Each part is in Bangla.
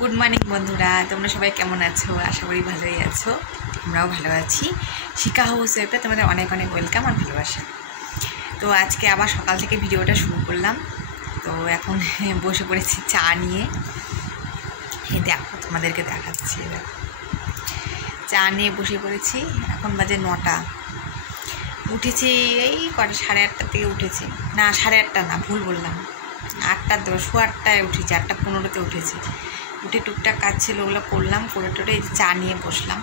গুড মর্নিং বন্ধুরা, তোমরা সবাই কেমন আছো? আশা করি ভালোই আছো। আমরাও ভালো আছি। শিখা হাউস ওয়েবে তোমাদের অনেক অনেক ওয়েলকাম আর ভালোবাসা। তো আজকে আবার সকাল থেকে ভিডিওটা শুরু করলাম। তো এখন বসে পড়েছি চা নিয়ে। দেখো তোমাদেরকে দেখাচ্ছি। দেখো চা নিয়ে বসে পড়েছি। এখন বাজে 9টা। উঠেছি এই কটা 8:30 থেকে উঠেছি। না 8:30 না, ভুল বললাম, 8টা 10, 8টায় উঠেছি, 8:15-তে উঠেছি। উঠে টুকটাক কাজ ছিল, ওগুলো করলাম, করে টোরে এই চা নিয়ে বসলাম।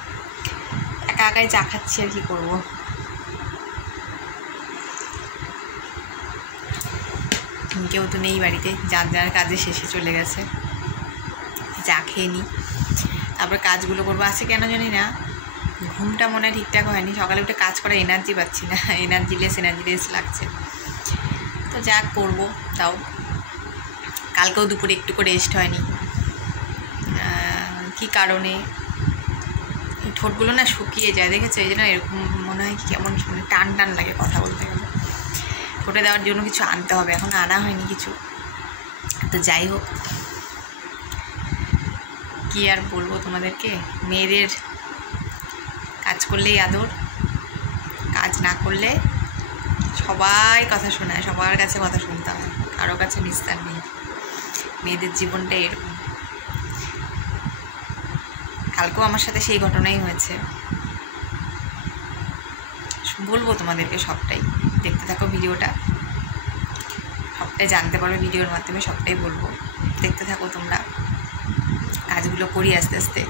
একা একাই চা খাচ্ছি, আর কি করবো। কেউ তো নেই বাড়িতে, যার যার কাজে শেষে চলে গেছে। চা খেয়ে নিই, তারপরে কাজগুলো করবো। আছে কেন জানি না, ঘুমটা মনে হয় ঠিকঠাক হয়নি। সকালে উঠে কাজ করার এনার্জি পাচ্ছি না, এনার্জি লেস লাগছে। তো যা করবো তাও। কালকেও দুপুরে একটু করে রেস্ট হয়নি। কী কারণে ঠোঁটগুলো না শুকিয়ে যায়, দেখেছো? এই জন্য এরকম মনে হয় কি কেমন টান টান লাগে কথা বলতে গেলে। ঠোঁটে দেওয়ার জন্য কিছু আনতে হবে, এখন আনা হয়নি কিছু। তো যাই হোক, কী আর বলবো তোমাদেরকে। মেয়েদের কাজ করলেই আদর, কাজ না করলে সবাই কথা শোনায়, সবার কাছে কথা শুনতে হয়, কারো কাছে নিস্তার নেই। মেয়েদের জীবনটা এরকম। কালকেও আমার সাথে সেই ঘটনাই হয়েছে। বলবো তোমাদেরকে সবটাই, দেখতে থাকো ভিডিওটা, সবটাই জানতে পারবে ভিডিওর মাধ্যমে, সবটাই বলবো। দেখতে থাকো তোমরা। কাজগুলো করি আস্তে আস্তে,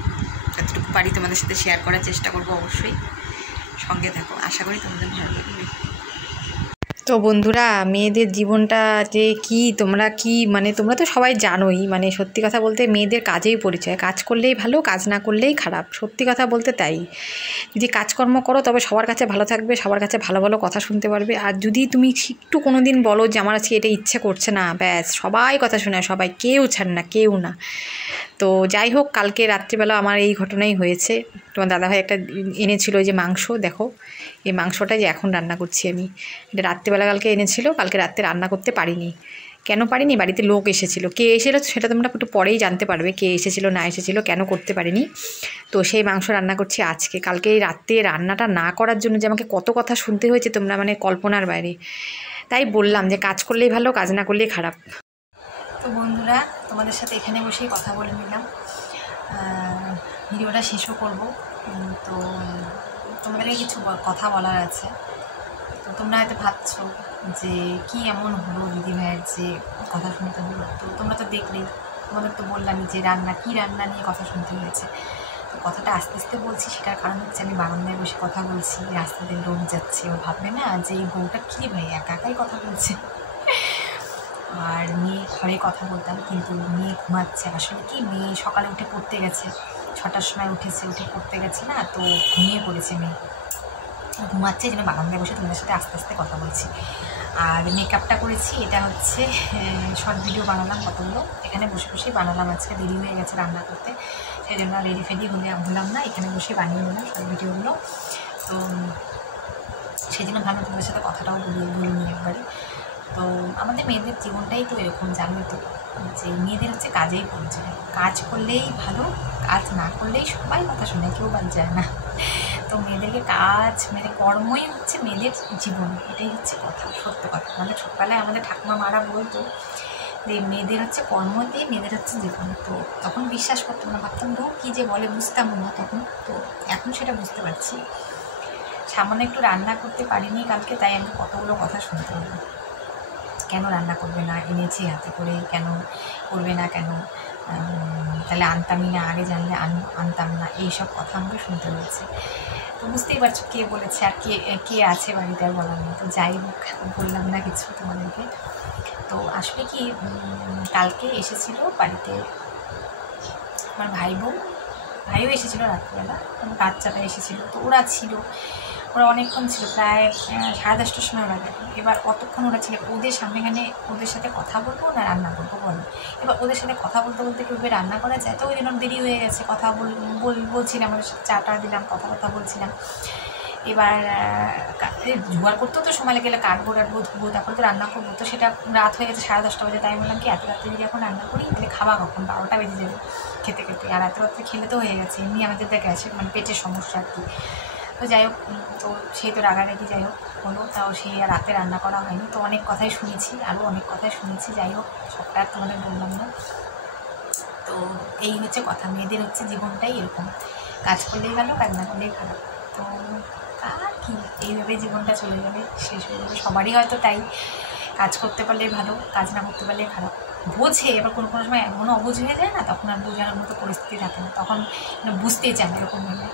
যতটুকু পারি তোমাদের সাথে শেয়ার করার চেষ্টা করবো। অবশ্যই সঙ্গে থাকো, আশা করি তোমাদের ভালো লাগবে। তো বন্ধুরা, মেয়েদের জীবনটা যে কি, তোমরা কি মানে তোমরা তো সবাই জানোই। মানে সত্যি কথা বলতে মেয়েদের কাজেই পরিচয়। কাজ করলেই ভালো, কাজ না করলেই খারাপ। সত্যি কথা বলতে তাই। যদি কাজকর্ম করো তবে সবার কাছে ভালো থাকবে, সবার কাছে ভালো ভালো কথা শুনতে পারবে। আর যদি তুমি একটু কোনো দিন বলো যে আমার আজকে এটা ইচ্ছে করছে না, ব্যাস সবাই কথা শোনায়, সবাই, কেউ ছাড় না, কেউ না। তো যাই হোক, কালকে রাত্রিবেলা আমার এই ঘটনাই হয়েছে। তোমার দাদাভাই একটা এনেছিল, ওই যে মাংস, দেখো এই মাংসটা যে এখন রান্না করছি আমি। এটা রাত্রিবেলা কালকে এনেছিল, কালকে রাত্রে রান্না করতে পারিনি। কেন পারিনি? বাড়িতে লোক এসেছিলো। কে এসেছিলো সেটা তোমরা একটু পরেই জানতে পারবে, কে এসেছিলো না এসেছিলো, কেন করতে পারিনি। তো সেই মাংস রান্না করছি আজকে। কালকে এই রাত্রে রান্নাটা না করার জন্য যে আমাকে কত কথা শুনতে হয়েছে তোমরা মানে কল্পনার বাইরে। তাই বললাম যে কাজ করলেই ভালো, কাজ না করলেই খারাপ। তো বন্ধুরা, তোমাদের সাথে এখানে বসেই কথা বলে নিলাম। ভিডিওটা শেষও করব। তো তোমাদেরকে কিছু কথা বলার আছে। তো তোমরা হয়তো ভাবছো যে কি এমন হলো দিদিভাইয়ের যে কথা শুনতে হলো। তো তোমরা তো দেখলেই, তোমাদের তো বললামই যে কী রান্না নিয়ে কথা শুনতে হয়েছে। তো কথাটা আস্তে আস্তে বলছি, সেটার কারণ হচ্ছে আমি বারান্দায় বসে কথা বলছি, রাস্তাতে লোক যাচ্ছে, ও ভাববে না যে এই বউটা কী ভাই একা একাই কথা বলছে। আর মেয়ে ঘরে কথা বলতাম, কিন্তু মেয়ে ঘুমাচ্ছে। আসলে কি, মেয়ে সকালে উঠে পড়তে গেছে, 6টার সময় উঠেছে, উঠে পড়তে গেছে না, তো ঘুমিয়ে পড়েছে মেয়ে, ঘুমাচ্ছে। যেন বারান্দায় বসে তোমাদের সাথে আস্তে আস্তে কথা বলছি। আর মেকআপটা করেছি, এটা হচ্ছে শর্ট ভিডিও বানালাম কতগুলো, এখানে বসে বসেই বানালাম। আজকে দেরি হয়ে গেছে রান্না করতে, সেই জন্য রেডি ফেডি হলাম না, এখানে বসে বানিয়ে নিলাম শর্ট ভিডিওগুলো। তো সেই জন্য ভাবলাম তোমাদের সাথে কথাটাও বলিনি একবারে। তো আমাদের মেয়েদের জীবনটাই তো এরকম, জানোই তো, যে মেয়েদের হচ্ছে কাজেই পরিচয়। কাজ করলেই ভালো, কাজ না করলেই সবাই কথা শোনে, কেউ বাদ যায় না। তো মেয়েদেরকে কাজ, মেয়েদের কর্মই হচ্ছে মেয়েদের জীবন, এটাই হচ্ছে কথা, সত্য কথা। আমাদের ছোটবেলায় আমাদের ঠাকুমা মারা বলতো যে মেয়েদের হচ্ছে কর্মতেই মেয়েদের হচ্ছে জীবন। তো তখন বিশ্বাস করতাম না, ভাবতাম তো কী যে বলে, বুঝতাম না তখন। তো এখন সেটা বুঝতে পারছি। সামান্য একটু রান্না করতে পারিনি কালকে, তাই আমি কতগুলো কথা শুনতে হলো। কেন রান্না করবে না, এনেছি হাতে করে, কেন করবে না, কেন তাহলে আনতামই না, আগে জানলে আনতাম না, এইসব কথা আমাকে শুনতে হয়েছে। তো বুঝতেই পারছো কে বলেছে আর কে আছে বাড়িতে, আর বলার নেই। তো যাই হোক, বললাম না কিছু তোমাদেরকে। তো আসলে কি, কালকে এসেছিলো বাড়িতে আমার ভাইও এসেছিলো রাত্রিবেলা, বাচ্চাটা এসেছিলো। তো ওরা অনেকক্ষণ ছিল, প্রায় 10:30টার সময় ওরা গেল। এবার অতক্ষণ ওরা ছিল, ওদের সামনেখানে ওদের সাথে কথা বলবো না রান্না করবো বলো? এবার ওদের সাথে কথা বলতে বলতে কীভাবে রান্না করা যায়? তো ওই জন্য দেরি হয়ে গেছে, কথা বলছিলাম, ওদের সাথে চাটা দিলাম, কথা বলছিলাম। এবার জোগাড় করতেও তো সময় লেগে গেলে, কাটবো ধুবো, তারপরে তো রান্না করবো। তো সেটা রাত হয়ে গেছে, 10:30 বাজে। তাই বললাম কি এত রাত্রে যদি এখন রান্না করি তাহলে খাওয়া কখন, 12টা বেজে যাবে। খেতে খেতে, আর এত রাত্রে খেলে তো হয়ে গেছে, এমনি আমাদের তো গ্যাসের মানে পেটের সমস্যা আর কি। তো যাই হোক, তো সেই তো রাগারাগি যাই হোক হলো, তাও সেই রাতে রান্না করা হয়নি। তো অনেক কথাই শুনেছি, আরও অনেক কথাই শুনেছি, যাই হোক সবটা আর তোমাদের বললাম না। তো এই হচ্ছে কথা, মেয়েদের হচ্ছে জীবনটাই এরকম, কাজ করলেই ভালো, কাজ না করলেই খারাপ। তো আর কি, এইভাবে জীবনটা চলে যাবে, শেষ হয়ে যাবে। সবারই হয়তো তাই, কাজ করতে পারলেই ভালো, কাজ না করতে পারলেই খারাপ। বোঝে, এবার কোনো কোনো সময় এমনও অবুঝ হয়ে যায় না, তখন আর বোঝানোর মতো পরিস্থিতি থাকে না, তখন বুঝতেই চায় না এরকমভাবে।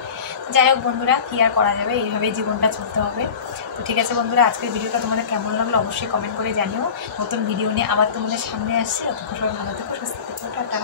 যাই হোক বন্ধুরা, কী আর করা যাবে, এইভাবেই জীবনটা চলতে হবে। তো ঠিক আছে বন্ধুরা, আজকের ভিডিওটা তোমাদের কেমন লাগলো অবশ্যই কমেন্ট করে জানিও। নতুন ভিডিও নিয়ে আবার তোমাদের সামনে আসছি। ততক্ষণ সবাই ভালো থেকো, সুস্থ থেকো, টাটা।